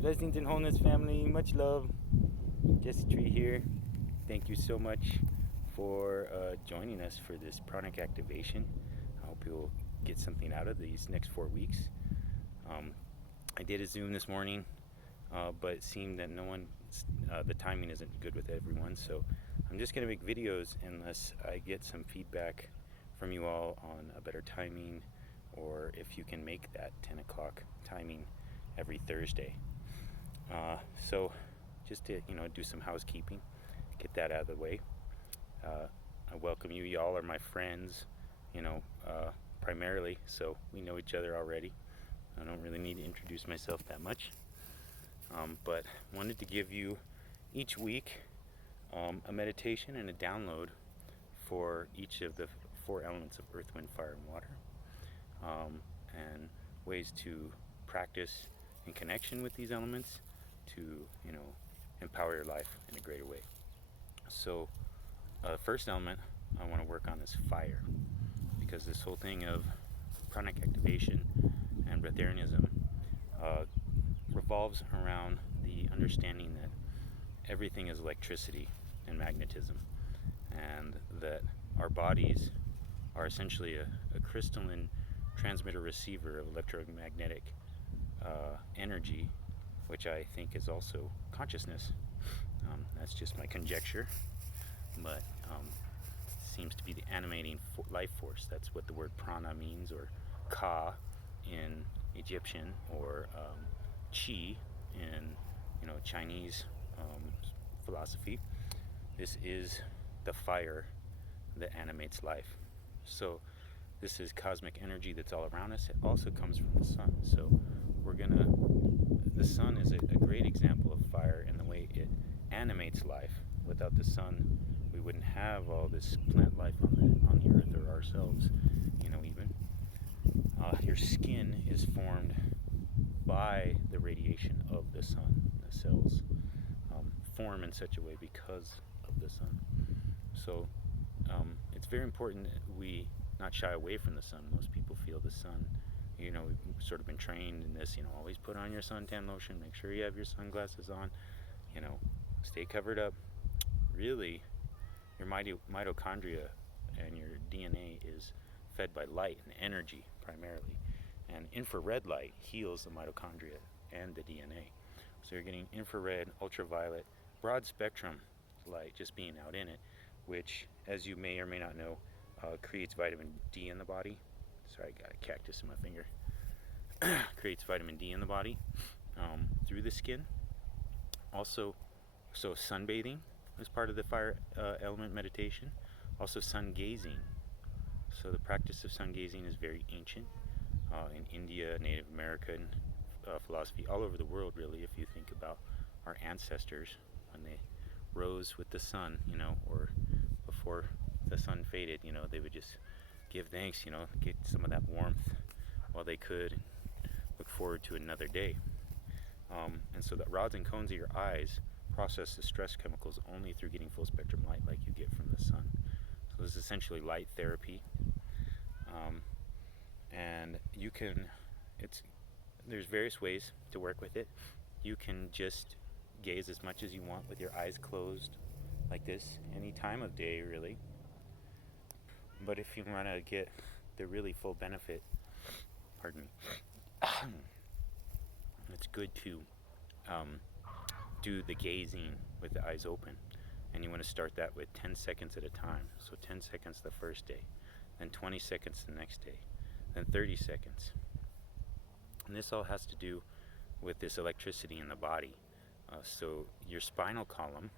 Blessings and wholeness, family. Much love. Jesse Tree here. Thank you so much for joining us for this Pranic activation. I hope you'll get something out of these next 4 weeks. I did a Zoom this morning, but it seemed that the timing isn't good with everyone. So I'm just going to make videos unless I get some feedback from you all on a better timing, or if you can make that 10 o'clock timing every Thursday. So just to do some housekeeping, get that out of the way. I welcome you. Y'all are my friends, primarily, so we know each other already. I don't really need to introduce myself that much, but wanted to give you each week a meditation and a download for each of the 4 elements of earth, wind, fire, and water, and ways to practice in connection with these elements to empower your life in a greater way. So first element I want to work on is fire, because this whole thing of pranic activation and breatharianism revolves around the understanding that everything is electricity and magnetism, and that our bodies are essentially a crystalline transmitter receiver of electromagnetic energy, which I think is also consciousness. That's just my conjecture, but seems to be the animating life force. That's what the word prana means, or ka in Egyptian, or chi in Chinese philosophy. This is the fire that animates life. So this is cosmic energy that's all around us. It also comes from the sun. So the sun is a great example of fire in the way it animates life. Without the sun, we wouldn't have all this plant life on the earth, or ourselves, even. Your skin is formed by the radiation of the sun. The cells form in such a way because of the sun. So it's very important that we not shy away from the sun. Most people feel the sun, we've sort of been trained in this, always put on your suntan lotion, make sure you have your sunglasses on, stay covered up. Really, your mitochondria and your DNA is fed by light and energy primarily, and infrared light heals the mitochondria and the DNA. So you're getting infrared, ultraviolet, broad spectrum light just being out in it, which, as you may or may not know, creates vitamin D in the body. Sorry, I got a cactus in my finger. Creates vitamin D in the body through the skin. Also, so sunbathing is part of the fire element meditation. Also sun gazing. So the practice of sun gazing is very ancient in India, Native American philosophy, all over the world really. If you think about our ancestors, when they rose with the sun, or before the sun faded, they would just give thanks, get some of that warmth while they could, and look forward to another day. And so that rods and cones of your eyes process the stress chemicals only through getting full spectrum light like you get from the sun. So this is essentially light therapy. And there's various ways to work with it. You can just gaze as much as you want with your eyes closed, like this, any time of day really. But if you want to get the really full benefit, pardon me, it's good to do the gazing with the eyes open, and you want to start that with 10 seconds at a time. So 10 seconds the first day, then 20 seconds the next day, then 30 seconds. And this all has to do with this electricity in the body. So your spinal column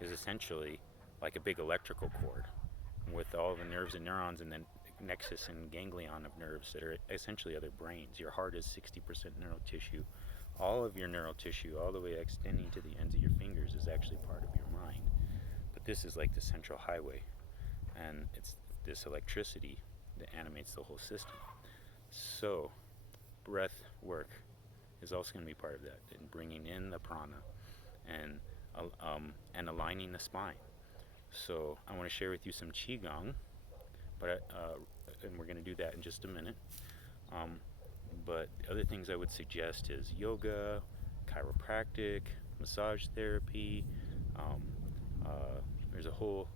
is essentially like a big electrical cord with all the nerves and neurons, and then nexus and ganglion of nerves that are essentially other brains. Your heart is 60% neural tissue. All of your neural tissue, all the way extending to the ends of your fingers, is actually part of your mind. But this is like the central highway, and it's this electricity that animates the whole system. So breath work is also going to be part of that, and bringing in the prana and aligning the spine. So I want to share with you some qigong, and we're going to do that in just a minute. But the other things I would suggest is yoga, chiropractic, massage therapy. Um, there's a whole,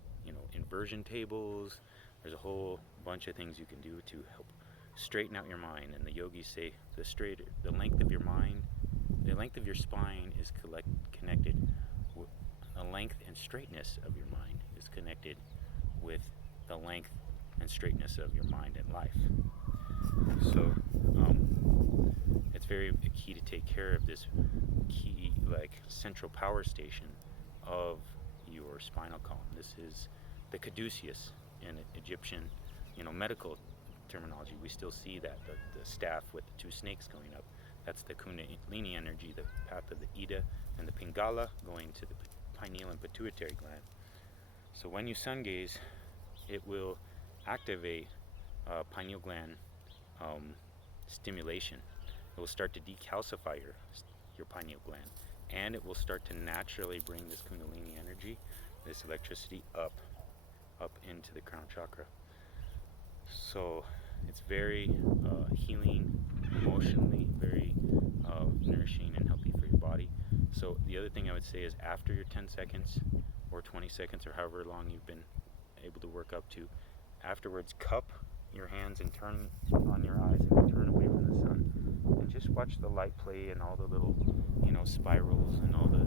inversion tables. There's a whole bunch of things you can do to help straighten out your mind. And the yogis say the length of your mind, the length of your spine is connected. The length and straightness of your mind is connected with the length and straightness of your mind and life. So it's very key to take care of this key, central power station of your spinal column. This is the caduceus in Egyptian, medical terminology. We still see that the staff with the two snakes going up. That's the Kundalini energy, the path of the Ida and the Pingala going to the pineal and pituitary gland. So when you sun gaze, it will activate pineal gland stimulation. It will start to decalcify your pineal gland, and it will start to naturally bring this Kundalini energy, this electricity up into the crown chakra. So it's very healing emotionally, very nourishing and healthy for your body. So the other thing I would say is, after your 10 seconds or 20 seconds or however long you've been able to work up to, afterwards cup your hands and turn on your eyes and turn away from the sun, and just watch the light play and all the little spirals and all the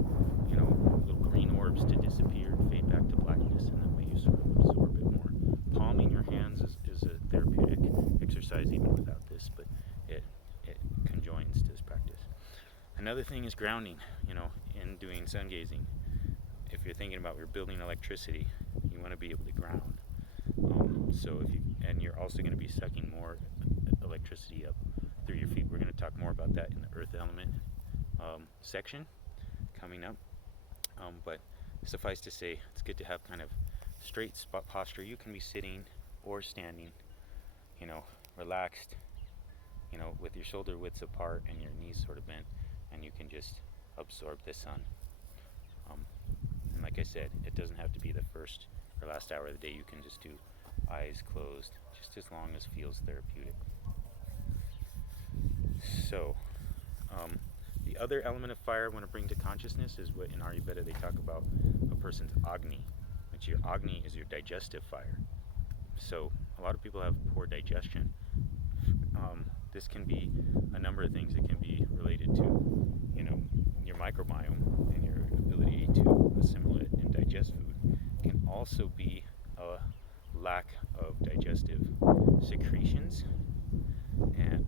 little green orbs to disappear and fade back to blackness, and that way you sort of absorb it more. Palming your hands is a therapeutic exercise even without this, but it conjoins to this practice. Another thing is grounding, in doing sun gazing. If you're thinking about you're building electricity, you want to be able to ground. And you're also going to be sucking more electricity up through your feet. We're going to talk more about that in the earth element section coming up. But suffice to say, it's good to have kind of straight spot posture. You can be sitting or standing, relaxed, with your shoulder widths apart and your knees sort of bent, and you can just absorb the sun. And like I said, it doesn't have to be the first or last hour of the day. You can just do eyes closed, just as long as feels therapeutic. So, the other element of fire I want to bring to consciousness is what in Ayurveda they talk about a person's Agni, which your Agni is your digestive fire. So a lot of people have poor digestion. This can be a number of things. It can be related to, your microbiome and your ability to assimilate and digest food. It can also be a lack of digestive secretions, and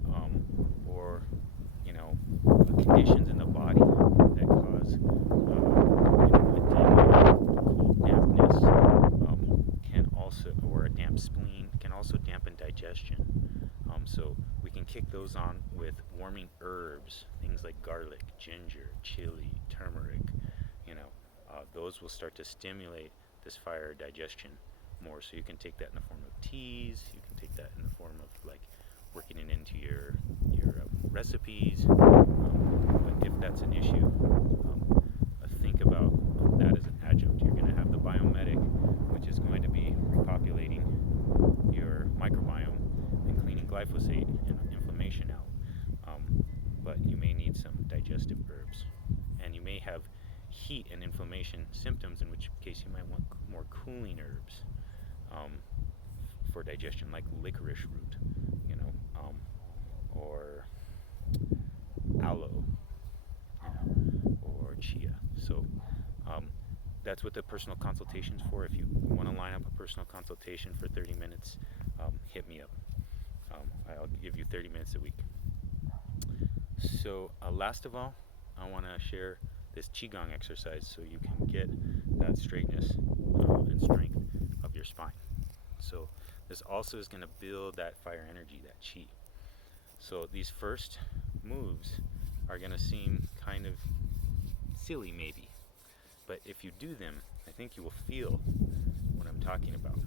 or conditions in the body that cause edema, cold dampness, can also, or a damp spleen can also dampen digestion. So we can kick those on with warming herbs, things like garlic, ginger, chili, turmeric. Those will start to stimulate this fire digestion more. So you can take that in the form of teas. You can take that in the form of working it into your recipes. But if that's an issue, think about that as an adjunct. You're going to have the biomedic, which is going to be repopulating your microbiome and cleaning glyphosate and inflammation out. But you may need some digestive herbs, and you may have heat and inflammation symptoms, in which case you might want more cooling herbs for digestion, like licorice root, or aloe, or chia. So that's what the personal consultation's for. If you want to line up a personal consultation for 30 minutes, hit me up. I'll give you 30 minutes a week. So last of all, I want to share this Qigong exercise so you can get that straightness and strength of your spine. So this also is going to build that fire energy, that Qi. So these first moves are going to seem kind of silly maybe, but if you do them, I think you will feel what I'm talking about.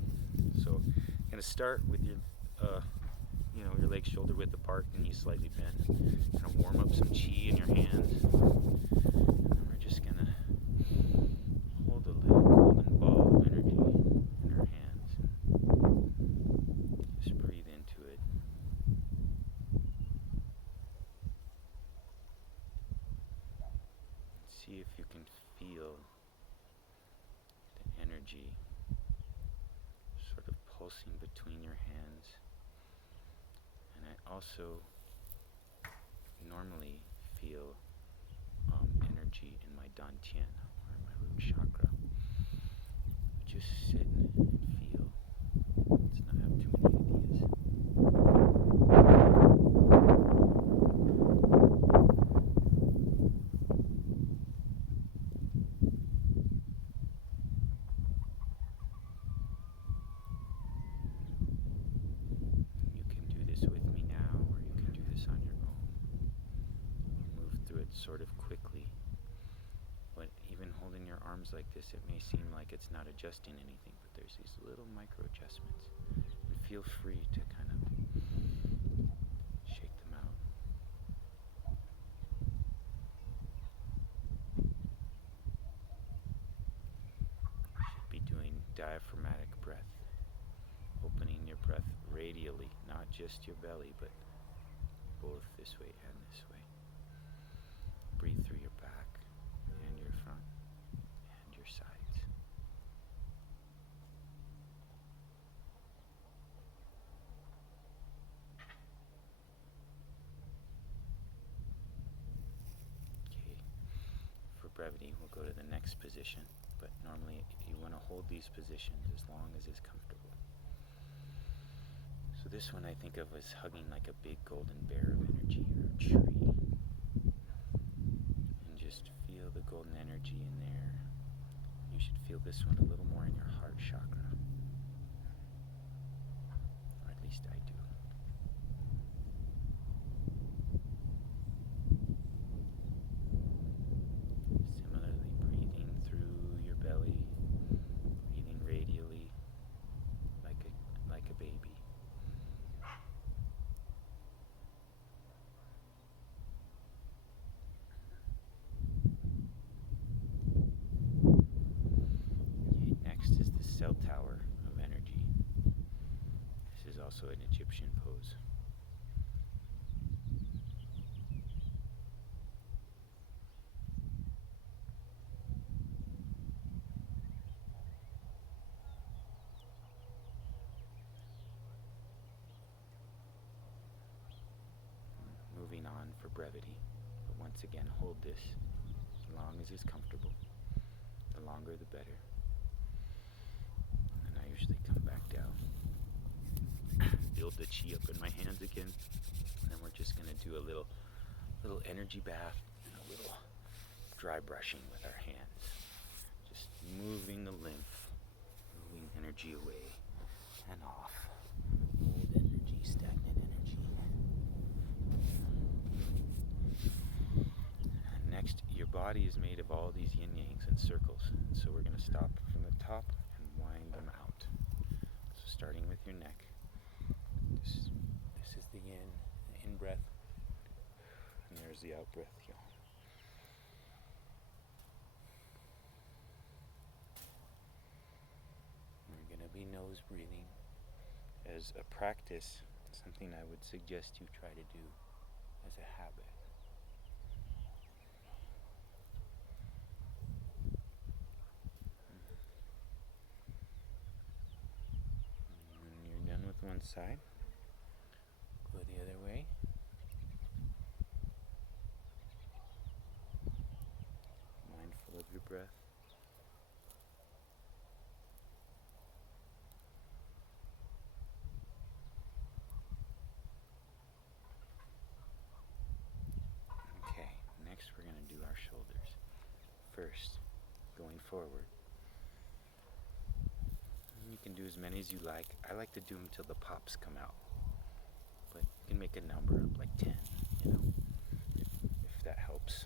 So I'm going to start with your your legs shoulder width apart and knees slightly bent. Kind of warm up some Qi in your hands. And we're just going to hold a little golden ball of energy in our hands. Just breathe into it. see if you can feel the energy sort of pulsing between your hands. And I also normally feel energy in my dantian, or my root chakra. Just sit and feel. Let's not have too many ideas. You can do this with me now, or you can do this on your own. Move through it sort of quickly. But even holding your arms like this, it may seem like it's not adjusting anything, but there's these little micro adjustments. And feel free to kind of shake them out. You should be doing diaphragmatic breath, opening your breath radially, not just your belly, but both this way and this way. Breathe through your back and your front and your sides. Okay, for brevity, we'll go to the next position, but normally you want to hold these positions as long as is comfortable. So this one I think of as hugging like a big golden bear of energy, or a tree. And just feel the golden energy in there. You should feel this one a little more in your heart chakra. Or at least I do. Similarly, breathing through your belly, breathing radially like a baby. Next is the cell tower of energy. This is also an Egyptian pose. Moving on for brevity, but once again hold this as long as it's comfortable. The longer the better. And I usually come back down, build the chi up in my hands again, and then we're just going to do a little energy bath and a little dry brushing with our hands. Just moving the lymph, moving energy away and off. Old energy, stagnant energy. And next, your body is made of all these yin-yangs and circles. And so we're going to stop from the top and wind them out. So starting with your neck. This is the in breath. And there's the out breath, y'all. We're going to be nose breathing. As a practice, something I would suggest you try to do as a habit. When you're done with one side, go the other way. Mindful of your breath. Okay, next we're going to do our shoulders. First, going forward. You can do as many as you like. I like to do them till the pops come out. But you can make a number up, like 10, if that helps.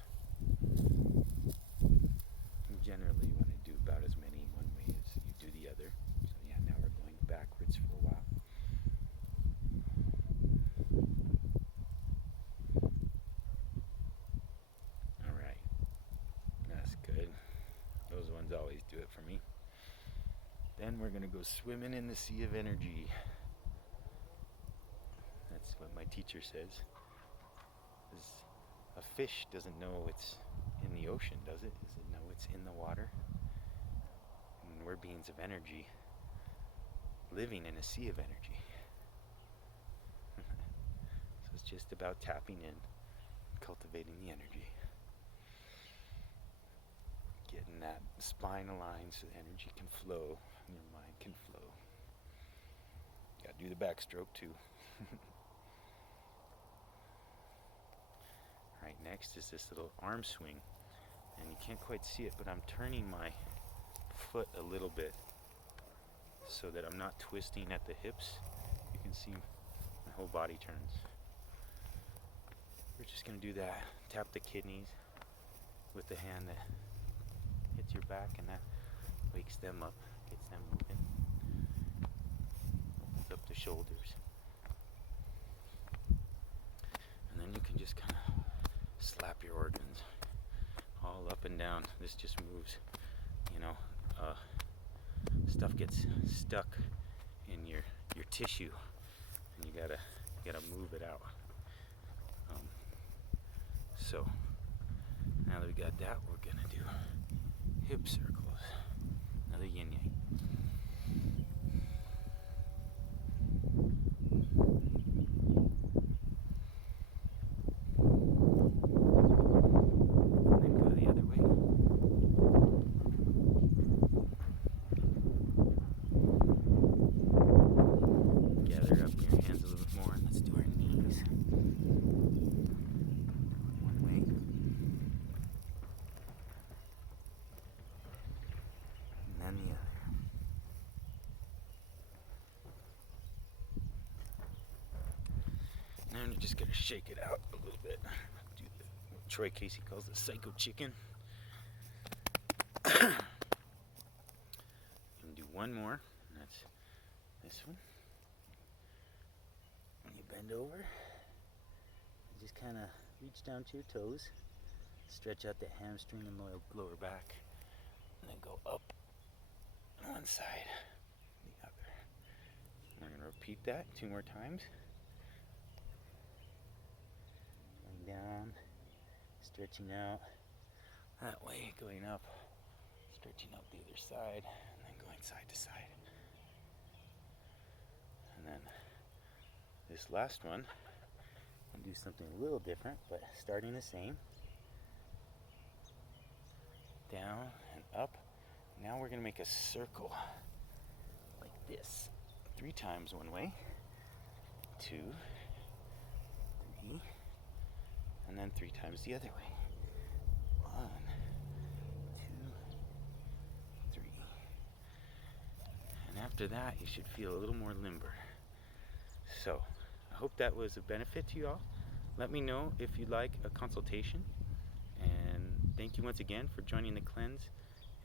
You generally want to do about as many one way as you do the other. So yeah, now we're going backwards for a while. Alright, that's good. Those ones always do it for me. Then we're going to go swimming in the sea of energy. That's what my teacher says. A fish doesn't know it's in the ocean, does it? Does it know it's in the water? And we're beings of energy, living in a sea of energy. So it's just about tapping in, cultivating the energy. Getting that spine aligned so the energy can flow and your mind can flow. Gotta do the backstroke too. Right next is this little arm swing. And you can't quite see it, but I'm turning my foot a little bit so that I'm not twisting at the hips. You can see my whole body turns. We're just gonna do that. Tap the kidneys with the hand that hits your back, and that wakes them up, gets them moving. Opens up the shoulders. And then you can just kind of slap your organs all up and down. This just moves, stuff gets stuck in your tissue, and you gotta move it out. So now that we got that, we're gonna do hip circles. Another yin yang. And then go the other way. Gather up your hands a little bit more, and let's do our knees. One way. And then the other. Now you just gotta shake it out a little bit. Do what Troy Casey calls the psycho chicken. And do one more, and that's this one. And you bend over, and just kind of reach down to your toes, stretch out the hamstring and lower back, and then go up on one side, the other. And we're gonna repeat that 2 more times. Going down, stretching out that way, going up, stretching out the other side, and then going side to side. And then this last one, I'll do something a little different, but starting the same. Down and up. Now we're gonna make a circle like this. 3 times one way, 2, 3, and then 3 times the other way. 1, 2, 3. And after that, you should feel a little more limber. So, I hope that was a benefit to you all. Let me know if you'd like a consultation. And thank you once again for joining the cleanse.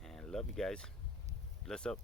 And love you guys. Bless up.